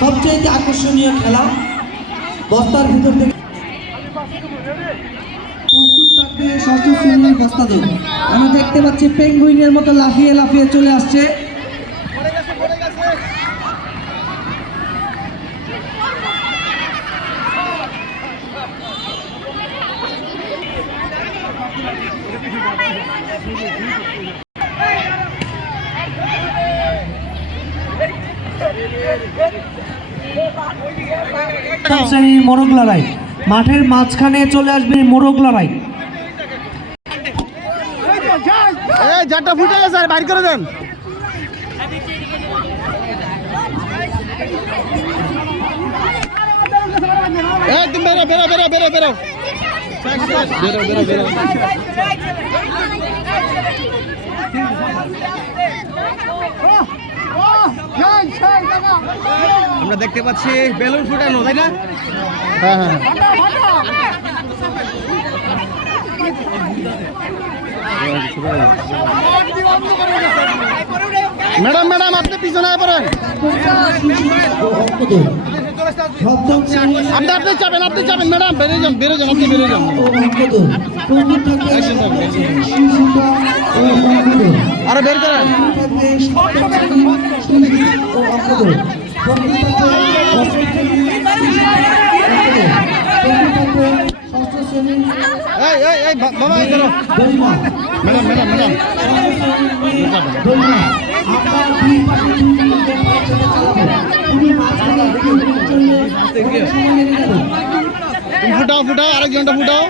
সবচেয়ে আকর্ষণীয় খেলা। বস্তার ভিতর থেকে প্রস্তুত থাকবে ষষ্ঠ শ্রেণীর বস্তা দৌড়। আমি দেখতে পাচ্ছি পেঙ্গুইনের মতো লাফিয়ে লাফিয়ে চলে আসছে। মোরগ লড়াই, মাঠের মাঝখানে চলে আসবে মোরগ লড়াই। যারটা ফুটে গেছে আর বাইর করে দেন। তুমি বেরো বেরো বেরো বেরো বেরো বেরো বেরো বেরো। আমরা দেখতে পাচ্ছি বেলুন ফুটানো, তাই না? হ্যাঁ হ্যাঁ। ম্যাডাম ম্যাডাম আপনি পিছনে পড়েন। আপনি চাপেন, আপনি চাপেন ম্যাডাম। বেরিয়ে যান, বেরিয়ে যান, আপনি বেরিয়ে যান। আরে বের করেন। বাবা ম্যাডাম ম্যাডাম ম্যাডাম ফুটাও ফুটাও, আরেকজনটা ফুটাও।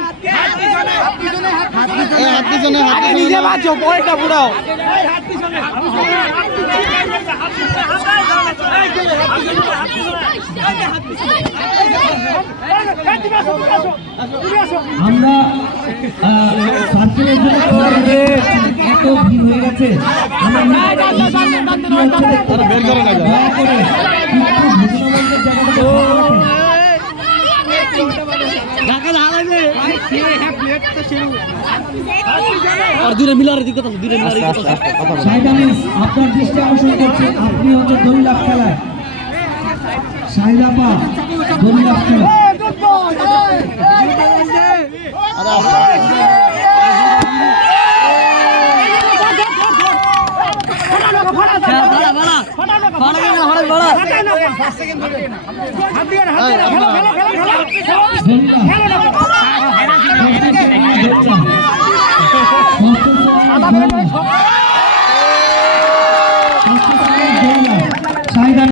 হাত পিছনে, হাত নিজে বাঁচো, পরেরটা ফুটাও। আমরা সার্কেলের জন্য এত ভিড় হয়ে গেছে, বের করে না আর দূরে মিলারে দিকে তো দূরে মিলারে দিকে শাহিদামিস আপনার দৃষ্টি আকর্ষণ করছে। আপনি হচ্ছে দড়িলাফ খেলায় শাহিদাপা দড়িলাফ খেলা।